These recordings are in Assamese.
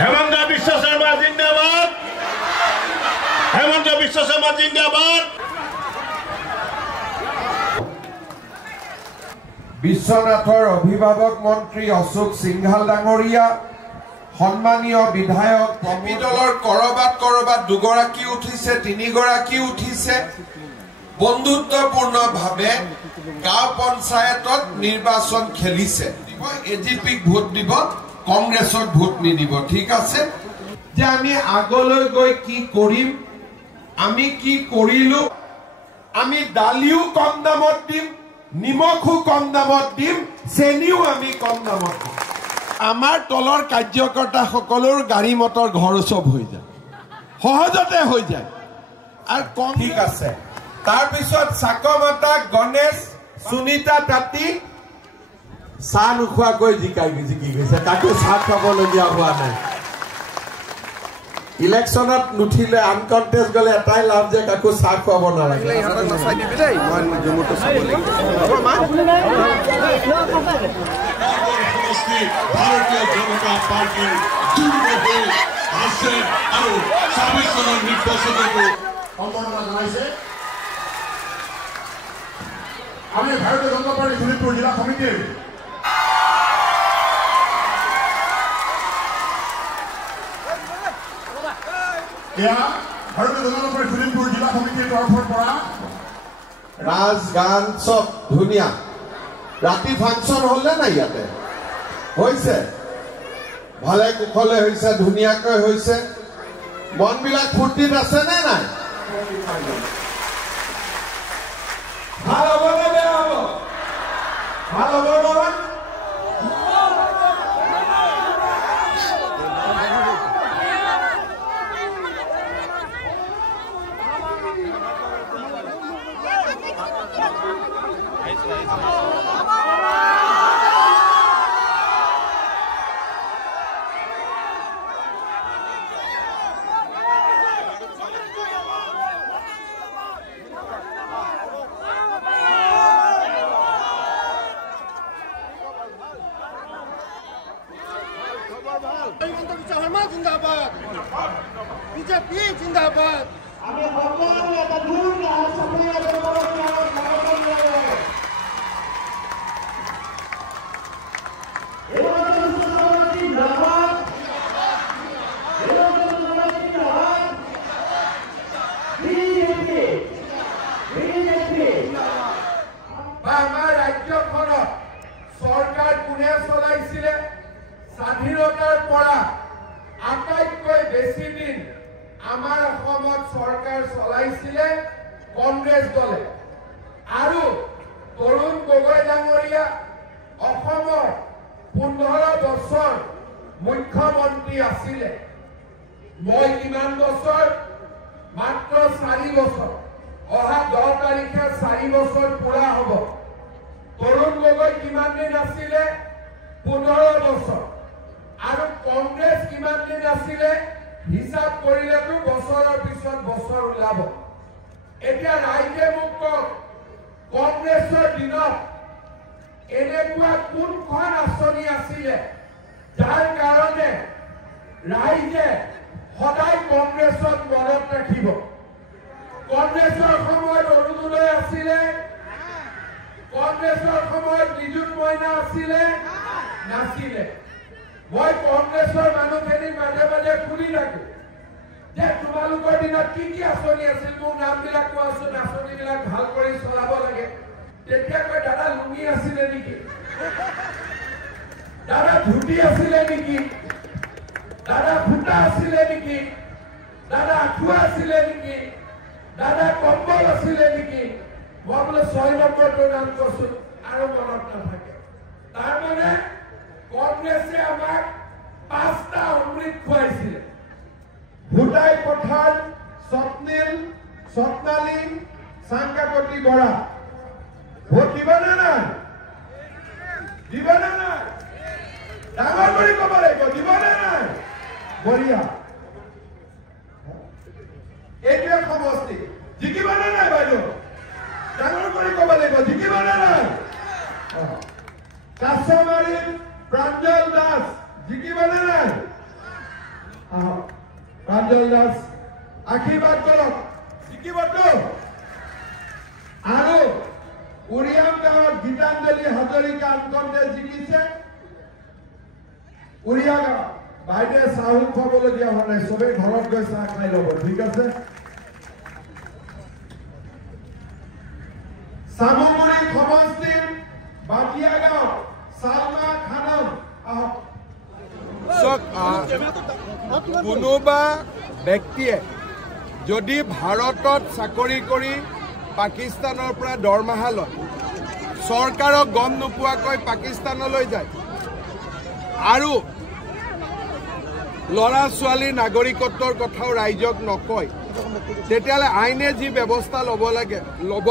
हेमंत विश्व शर्मा जिंदाबाद हेमंत विश्व शर्मा जिंदाबाद বিশ্বনাথৰ অভিভাৱক মন্ত্ৰী অশোক সিংঘাল ডাঙৰীয়া সম্মানীয় বিধায়ক কমি দলৰ কৰবাত দুগৰাকী উঠিছে তিনিগৰাকী উঠিছে বন্ধুত্বপূৰ্ণভাৱে গাঁও পঞ্চায়তত নিৰ্বাচন খেলিছে এজিপিক ভোট দিব কংগ্ৰেছক ভোট নিদিব ঠিক আছে যে আমি আগলৈ গৈ কি কৰিম আমি কি কৰিলো আমি দালিও কম দামত দিম নিমখো কম দামত দিম চেনিও আমি কম দামত দিম আমাৰ তলৰ কাৰ্যকৰ্তা সকলৰ গাড়ী মটৰ ঘৰ সব হৈ যায় সহজতে হৈ যায় আৰু কম ঠিক আছে তাৰ পিছত সাকমাতা গণেশ সুনিতা তাতি চাহ নোখোৱাকৈ জিকি গৈছে তাকো চাহ খাবলগীয়া হোৱা নাই ইলেকশনত নুঠিলে আনকন্টেষ্ট গলে এটাই লাভ যে কাকো চাহ খুৱাব নালাগে ভাৰতীয় জনতা পাৰ্টিৰ আছে আৰু ২৬ চনৰ নিৰ্বাচনতো সম্বৰ্ধনা জনাইছে আমি ভাৰতীয় জনতা পাৰ্টি শোণিতপুৰ জিলা সমিতিৰ ভাৰতীয় জনতা পাৰ্টি শোণিতপুৰ জিলা সমিতিৰ তৰফৰ পৰা ৰাজ গান সব ধুনীয়া ৰাতি ফাংচন হলে নাই ইয়াতে হৈছে ভালে কুশলে হৈছে ধুনীয়াকৈ হৈছে মনবিলাক ফূৰ্তিত আছে নে নাই ভাল হ'ব নে বেয়া হ'ব ভাল হ'ব নহয় जिंदाबाद बीजेपी जिंदाबाद আমাৰ ৰাজ্যখনত চৰকাৰ কোনে চলাইছিলে স্বাধীনতাৰ পৰা আটাইতকৈ বেছি দিন আমাৰ অসমত চৰকাৰ চলাইছিলে কংগ্ৰেছ দলে আৰু তৰুণ গগৈ ডাঙৰীয়া অসমৰ 15 বছৰ মুখ্যমন্ত্ৰী আছিলে মই কিমান বছৰ মাত্ৰ 4 বছৰ অহা 10 তাৰিখে 4 বছৰ পুৰা হ'ব তৰুণ গগৈ কিমান দিন আছিলে 15 বছৰ আৰু কংগ্ৰেছ কিমান দিন আছিলে হিসাব কৰিলেতো বছৰৰ পিছত বছৰ ওলাব এতিয়া ৰাইজে মোক কওক কংগ্ৰেছৰ দিনত এনেকুৱা কোনখন আঁচনি আছিলে যাৰ কাৰণে ৰাইজে সদায় কংগ্ৰেছক মনত ৰাখিব কংগ্ৰেছৰ সময়ত অৰুণোদয় আছিলে কংগ্ৰেছৰ সময়ত নিযুত মইনা আছিলে নাছিলে মই কংগ্ৰেছৰ মানুহখিনি মাজে মাজে শুনি থাকো যে তোমালোকৰ দিনত কি আঁচনি আছিল মোৰ নামবিলাক কোৱাচোন আঁচনিবিলাক ভাল কৰি চলাব লাগে তেতিয়া কয় দাদা লুঙি আছিলে নেকি দাদা ধুতি আছিলে নেকি দাদা ফুটা আছিলে নেকি দাদা আঁঠুৱা আছিলে নেকি দাদা কম্বল আছিলে নেকি মই বোলে 6 নম্বৰটোৰ নাম কৈছোঁ আৰু মনত নাথাকে তাৰমানে কংগ্ৰেছে আমাক 5টা অমৃত খুৱাইছিলে ভুটাই পথাৰ স্বপ্নিল স্বপ্নালী চাংকাকতি বৰা ভোট দিবানে নাই ডাঙৰ কৰি ক'ব লাগিব দিবানে নাই বঢ়িয়া এইটোৱে সমষ্টি জিকিবানে নাই বাইদেউ ডাঙৰ কৰি ক'ব লাগিব জিকিবানে নাই কাছমাৰী প্ৰাঞ্জল দাস জিকিবনে নাই প্ৰাঞ্জল দাস আশীৰ্বাদ কৰক জিকিবতো আৰু উৰিয়াম গাঁৱত গীতাঞ্জলি হাজৰিকা আনকন্দে জিকিছে উৰিয়া গাঁও বাইদেউ চাউল খুৱাবলৈ দিয়া হোৱা নাই চবেই ঘৰত গৈ চাহ খাই ল'ব ঠিক আছে সামগুৰি সমষ্টিৰ বাটিয়া গাঁও সালমা খানম কোনোবা ব্যক্তিয়ে যদি ভাৰতত চাকৰি কৰি পাকিস্তানৰ পৰা দৰমহা লয় চৰকাৰক গম নোপোৱাকৈ পাকিস্তানলৈ যায় আৰু ল'ৰা ছোৱালীৰ নাগৰিকত্বৰ কথাও ৰাইজক নকয় তেতিয়াহ'লে আইনে যি ব্যৱস্থা ল'ব লাগে ল'ব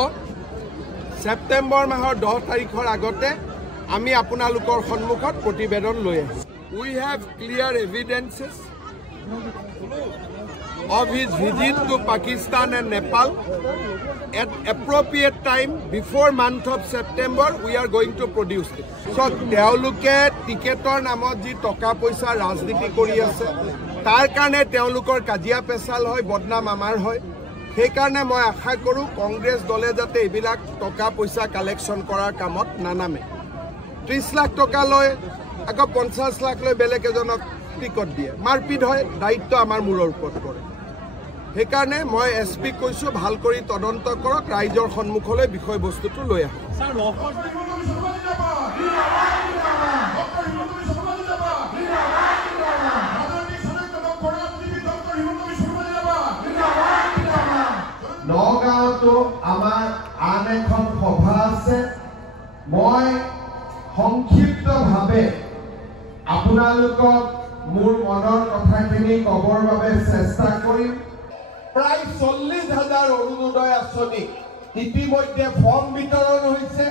সেপ্টেম্বৰ মাহৰ 10 তাৰিখৰ আগতে আমি আপোনালোকৰ সন্মুখত প্ৰতিবেদন লৈ আহিম We have clear evidences of his visit to Pakistan and Nepal. At appropriate time, before month of September, we are going to produce it. So, teoluke ticketor namot ji toka poisa rajniti kori ase. Tar karone teolukor kajia pesal hoy, bodnam amar hoy. সেই কাৰণে মই আশা কৰোঁ কংগ্ৰেছ দলে যাতে এইবিলাক টকা পইচা কালেকশ্যন কৰাৰ কামত নানামে 30 লাখ টকা লৈ আকৌ 50 লাখ লৈ বেলেগ এজনক টিকট দিয়ে মাৰপিট হয় দায়িত্ব আমাৰ মূৰৰ ওপৰত পৰে সেইকাৰণে মই এছপি কৈছোঁ ভাল কৰি তদন্ত কৰক ৰাইজৰ সন্মুখলৈ বিষয়বস্তুটো লৈ আহক নগাঁৱতো আমাৰ আন এখন সভা আছে মই সংক্ষিপ্তভাৱে আপোনালোকক মোৰ মনৰ কথাখিনি ক'বৰ বাবে চেষ্টা কৰিম প্ৰায় 40,000 অৰুণোদয় আঁচনি ইতিমধ্যে ফৰ্ম বিতৰণ হৈছে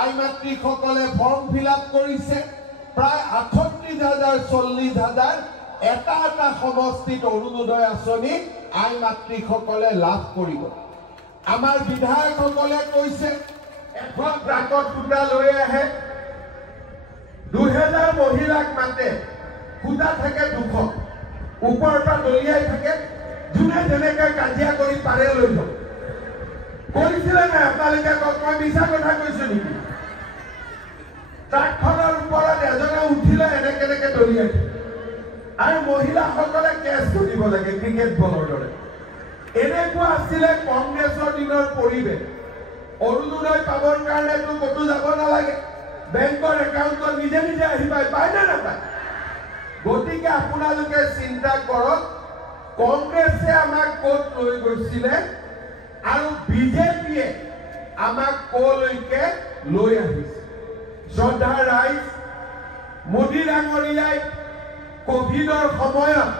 আই মাতৃসকলে ফৰ্ম ফিল আপ কৰিছে প্ৰায় 38,000 40,000 এটা সমষ্টিত অৰুণোদয় আঁচনি আই মাতৃসকলে লাভ কৰিব আমাৰ বিধায়কসকলে কৈছে এখন ট্ৰাকত খুটা লৈ আহে 2000 মহিলাক মাতে খুটা থাকে 200 ওপৰৰ পৰা দলিয়াই থাকে যোনে যেনেকৈ কাজিয়া কৰি পাৰে লৈ যাব কৰিছিলে নাই আপোনালোকে মই মিছা কথা কৈছোঁ নেকি ট্ৰাকখনৰ ওপৰত এজনে উঠিলে এনেকৈ দলিয়াই আৰু মহিলাসকলে কেছ কৰিব লাগে ক্ৰিকেট বলৰ দৰে এনেকুৱা আছিলে কংগ্ৰেছৰ দিনৰ পৰিৱেশ অৰুণোদয় পাবৰ কাৰণেতো ক'তো যাব নালাগে বেংকৰ একাউণ্টত নিজে নিজে আহি পায় নে নাপায় গতিকে আপোনালোকে চিন্তা কৰক কংগ্ৰেছে আমাক ক'ত লৈ গৈছিলে আৰু বিজেপিয়ে আমাক ক'লৈকে লৈ আহিছে শ্ৰদ্ধা ৰাইজ মোদী ডাঙৰীয়াই কোভিডৰ সময়ত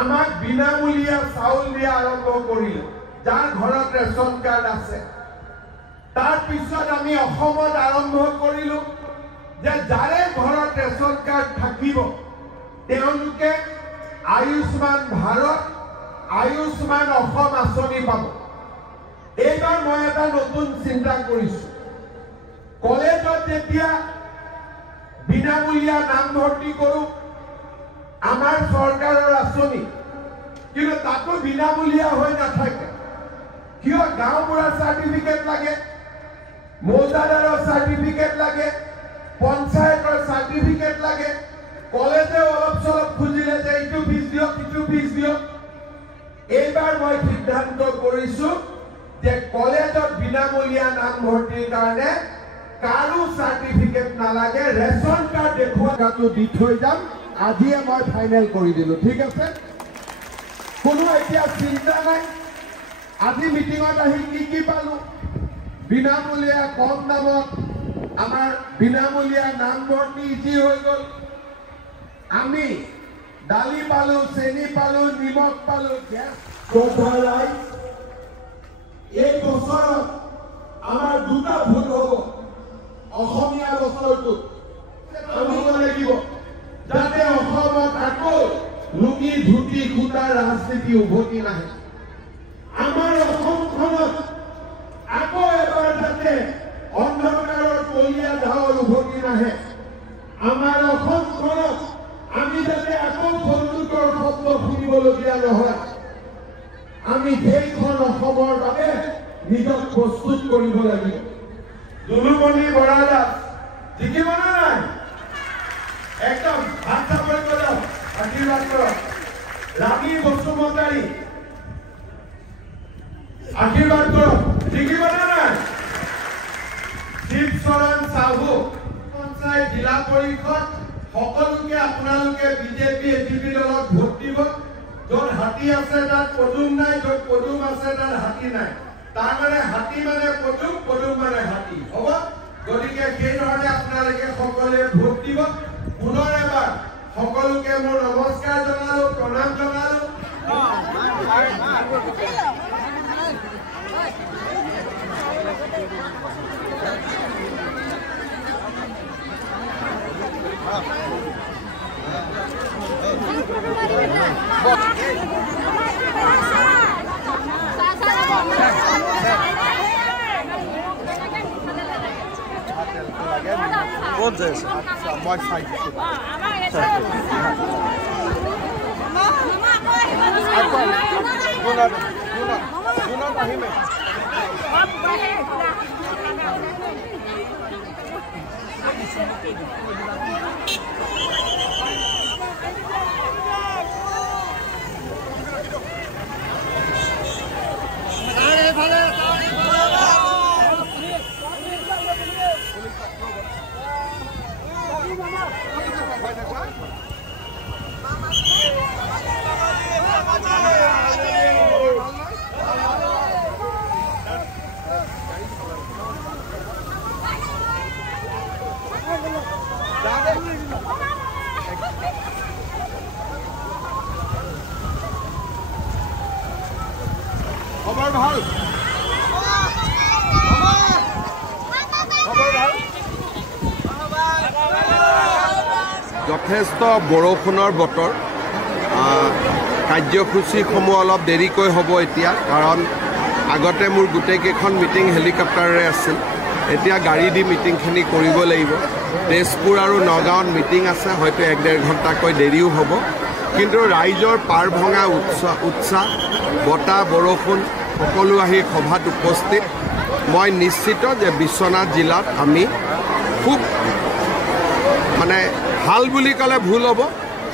আমাক বিনামূলীয়া চাউল দিয়া আৰম্ভ কৰিলে যাৰ ঘৰত ৰেচন কাৰ্ড আছে তাৰ পিছত আমি অসমত আৰম্ভ কৰিলোঁ যে যাৰে ঘৰত ৰেচন কাৰ্ড থাকিব তেওঁলোকে আয়ুষ্মান ভাৰত আয়ুষ্মান অসম আঁচনি পাব এইবাৰ মই এটা নতুন চিন্তা কৰিছোঁ কলেজত যেতিয়া বিনামূলীয়া নামভৰ্তি কৰোঁ আমাৰ চৰকাৰৰ আঁচনি কিন্তু তাতো বিনামূলীয়া হৈ নাথাকে কিয় গাঁওবুঢ়াৰ চাৰ্টিফিকেট লাগে মৌজাদাৰৰ চাৰ্টিফিকেট লাগে পঞ্চায়তৰ চাৰ্টিফিকেট লাগে কলেজে অলপ চলপ খুজিলে যে ইটো ফিজ দিয়ক এইবাৰ মই সিদ্ধান্ত কৰিছোঁ যে কলেজত বিনামূলীয়া নামভৰ্তিৰ কাৰণে কাৰো চাৰ্টিফিকেট নালাগে ৰেচন কাৰ্ড দেখুৱাটো দি থৈ যাম আজিয়ে মই ফাইনেল কৰি দিলোঁ ঠিক আছে কোনো এতিয়া চিন্তা নাই আজি মিটিঙত আহি কি পালোঁ বিনামূলীয়া কম দামত আমাৰ বিনামূলীয়া নামভৰ্তি ইজি হৈ গ'ল আমি দালি পালোঁ চেনি পালোঁ নিমখ পালোঁ গেছ এই বছৰত আমাৰ দুটা ভোট হ'ব অসমীয়া বছৰটোত আনিব লাগিব যাতে অসমত আকৌ লুকি ধুতি খুটাৰ ৰাজনীতি উভতি নাহে আমাৰ অসমখনত আকৌ এবাৰ যাতে অন্ধকাৰৰ কলীয়া ঢাৱৰ উভতি নাহে নহয় আমি সেইখন অসমৰ বাবে নিজক প্ৰস্তুত কৰিব লাগিব দুলুমণি বৰা দাস জিকিব নে নাই একদম হাত চাপৰি কৰক আশীৰ্বাদ কৰক ৰাণী বসুমতাৰী আশীৰ্বাদ কৰক জিকিব নে নাই শিৱচৰণ সাহু পঞ্চায়ত জিলা পৰিষদ সকলোকে আপোনালোকে বিজেপি এজিপি দলত ভোট দিব য'ত হাতী আছে তাত পদুম নাই য'ত পদুম আছে তাত হাতী নাই তাৰ মানে হাতী মানে পদুম পদুম মানে হাতী হ'ব গতিকে সেইধৰণে আপোনালোকে সকলোৱে ভোট দিব পুনৰ এবাৰ সকলোকে মোৰ নমস্কাৰ জনালো প্ৰণাম জনালো খবৰ ভাল যথেষ্ট বৰষুণৰ বতৰ কাৰ্যসূচীসমূহ অলপ দেৰিকৈ হ'ব এতিয়া কাৰণ আগতে মোৰ গোটেইকেইখন মিটিং হেলিকপ্টাৰেৰে আছিল এতিয়া গাড়ী দি মিটিংখিনি কৰিব লাগিব তেজপুৰ আৰু নগাঁৱত মিটিং আছে হয়তো 1-1.5 ঘণ্টাকৈ দেৰিও হ'ব কিন্তু ৰাইজৰ পাৰ ভঙা উৎসাহ বতাহ বৰষুণ সকলো আহি সভাত উপস্থিত মই নিশ্চিত যে বিশ্বনাথ জিলাত আমি খুব মানে ভাল বুলি ক'লে ভুল হ'ব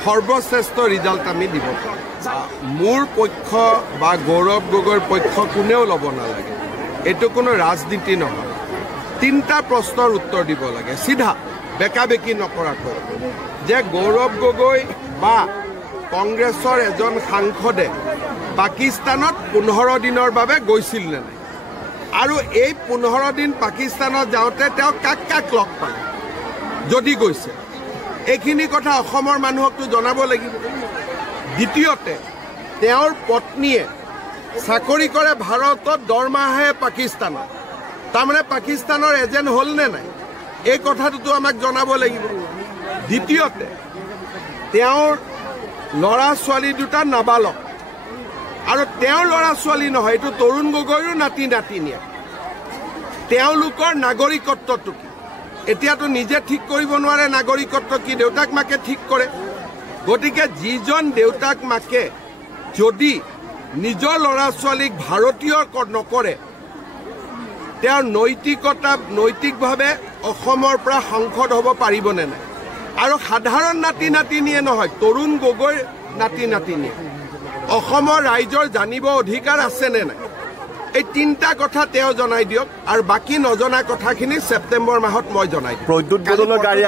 সৰ্বশ্ৰেষ্ঠ ৰিজাল্ট আমি দিব মোৰ পক্ষ বা গৌৰৱ গগৈৰ পক্ষ কোনেও ল'ব নালাগে এইটো কোনো ৰাজনীতি নহয় 3টা প্ৰশ্নৰ উত্তৰ দিব লাগে চিধা বেকা বেকি নকৰাকৈ যে গৌৰৱ গগৈ বা কংগ্ৰেছৰ এজন সাংসদে পাকিস্তানত 15 দিনৰ বাবে গৈছিল নে নাই আৰু এই 15 দিন পাকিস্তানত যাওঁতে তেওঁ কাক কাক লগ পালে যদি গৈছে এইখিনি কথা অসমৰ মানুহকতো জনাব লাগিব দ্বিতীয়তে তেওঁৰ পত্নীয়ে চাকৰি কৰে ভাৰতত দৰমাহে পাকিস্তানত তাৰমানে পাকিস্তানৰ এজেণ্ট হ'ল নে নাই এই কথাটোতো আমাক জনাব লাগিব দ্বিতীয়তে তেওঁৰ ল'ৰা ছোৱালী দুটা নাবালক আৰু তেওঁৰ ল'ৰা ছোৱালী নহয় এইটো তৰুণ গগৈৰো নাতি নাতিনীয়া তেওঁলোকৰ নাগৰিকত্বটো কি এতিয়াতো নিজে ঠিক কৰিব নোৱাৰে নাগৰিকত্ব কি দেউতাক মাকে ঠিক কৰে গতিকে যিজন দেউতাক মাকে যদি নিজৰ ল'ৰা ছোৱালীক ভাৰতীয় নকৰে তেওঁৰ নৈতিকভাৱে অসমৰ পৰা সাংসদ হ'ব পাৰিবনে নাই আৰু সাধাৰণ নাতি নাতিনীয়ে নহয় তৰুণ গগৈৰ নাতি নাতিনীয়ে অসমৰ ৰাইজৰ জানিব অধিকাৰ আছেনে নাই এই 3টা কথা তেওঁ জনাই দিয়ক আৰু বাকি নজনা কথাখিনি সেপ্টেম্বৰ মাহত মই জনাই দিম প্ৰদ্যুৎ দলৰ গাড়ী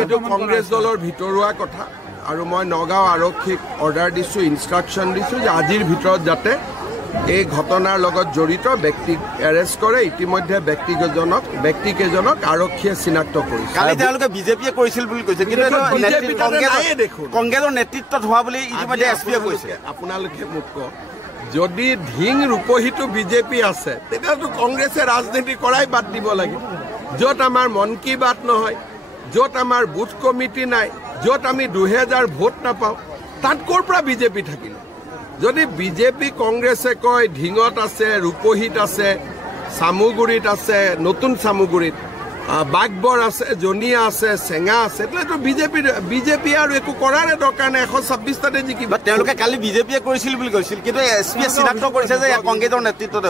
এইটো কংগ্ৰেছ দলৰ ভিতৰুৱা কথা আৰু মই নগাঁও আৰক্ষীক অৰ্ডাৰ দিছোঁ ইনষ্ট্ৰাকশ্যন দিছোঁ যে আজিৰ ভিতৰত যাতে এই ঘটনাৰ লগত জড়িত ব্যক্তিক এৰেষ্ট কৰে ইতিমধ্যে ব্যক্তিকেইজনক আৰক্ষীয়ে চিনাক্ত কৰিছে কালি তেওঁলোকে বিজেপিয়ে কৰিছিল বুলি কৈছে কিন্তু কংগ্ৰেছৰ নেতৃত্বত হোৱা বুলি ইতিমধ্যে এছপিয়ে কৈছে আপোনালোকে মোক কওক যদি ধিং ৰূপহীটো বিজেপি আছে তেতিয়াতো কংগ্ৰেছে ৰাজনীতি কৰাই বাদ দিব লাগে য'ত আমাৰ মন কী বাত নহয় য'ত আমাৰ বুথ কমিটি নাই য'ত আমি 2000 ভোট নাপাওঁ তাত ক'ৰ পৰা বিজেপি থাকিল যদি বিজেপি কংগ্ৰেছে কয় ধিঙত আছে ৰূপহীত আছে চামুগুৰিত আছে নতুন চামুগুৰিত বাগবৰ আছে, জনিয়া আছে, চেঙা আছে, এইটো বিজেপি আৰু একো কৰাৰে দৰকাৰ নাই, 126টাতে জিকিব। তেওঁলোকে কালি বিজেপিয়ে কৰিছিল বুলি কৈছিল, কিন্তু এছ পিয়ে চিনাক্ত কৰিছে যে কংগ্ৰেছৰ নেতৃত্বতে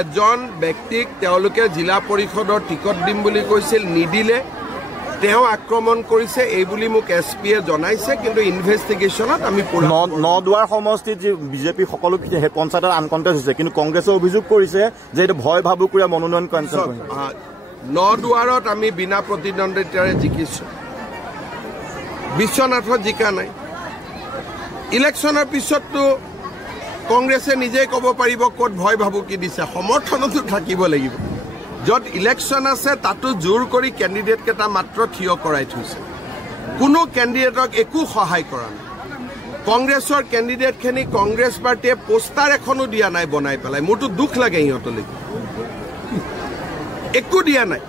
এজন ব্যক্তিক তেওঁলোকে জিলা পৰিষদৰ টিকট দিম বুলি কৈছিল, নিদিলে, তেওঁ আক্ৰমণ কৰিছে এই বুলি মোক এছ পিয়ে জনাইছে, কিন্তু ইনভেষ্টিগেশ্যনত আমি নদুৱাৰ সমষ্টিত যি বিজেপি সকলো পঞ্চায়তত আনকণ্টেষ্ট হৈছে, কিন্তু কংগ্ৰেছে অভিযোগ কৰিছে যে এইটো ভয় ভাবুকুৰীয়া মনোনয়ন কেঞ্চেল কৰিছে। নদুৱাৰত আমি বিনা প্ৰতিদ্বন্দ্বিতাৰে জিকিছো, বিশ্বনাথত জিকা নাই। ইলেকশ্যনৰ পিছততো কংগ্ৰেছে নিজেই ক'ব পাৰিব ক'ত ভয় ভাবুকি দিছে, সমৰ্থনতো থাকিব লাগিব। য'ত ইলেকশ্যন আছে তাতো জোৰ কৰি কেণ্ডিডেটকেইটা মাত্ৰ থিয় কৰাই থৈছে, কোনো কেণ্ডিডেটক একো সহায় কৰা নাই। কংগ্ৰেছৰ কেণ্ডিডেটখিনি কংগ্ৰেছ পাৰ্টীয়ে পোষ্টাৰ এখনো দিয়া নাই বনাই পেলাই, মোৰতো দুখ লাগে সিহঁতলৈ, একো দিয়া নাই।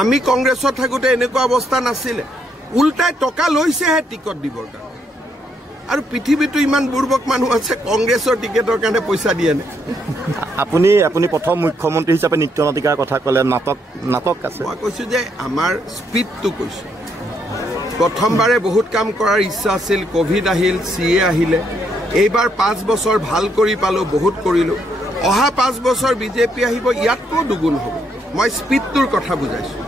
আমি কংগ্ৰেছত থাকোঁতে এনেকুৱা অৱস্থা নাছিলে, উল্টাই টকা লৈছেহে টিকট দিবৰ কাৰণে। আৰু পৃথিৱীতো ইমান বুৰ্বক মানুহ আছে, কংগ্ৰেছৰ টিকেটৰ কাৰণে পইচা দিয়ে নাই। আপুনি প্ৰথম মুখ্যমন্ত্ৰী হিচাপে নিত্য নতিকাৰ কথা ক'লে, নাটক আছে। মই কৈছোঁ যে আমাৰ স্পীডটো কৈছোঁ, প্ৰথমবাৰে বহুত কাম কৰাৰ ইচ্ছা আছিল, ক'ভিড আহিল, CA আহিলে, এইবাৰ 5 বছৰ ভাল কৰি পালোঁ, বহুত কৰিলোঁ। অহা 5 বছৰ বিজেপি আহিব, ইয়াতকৈও দুগুণ হ'ব। মই স্পীডটোৰ কথা বুজাইছোঁ।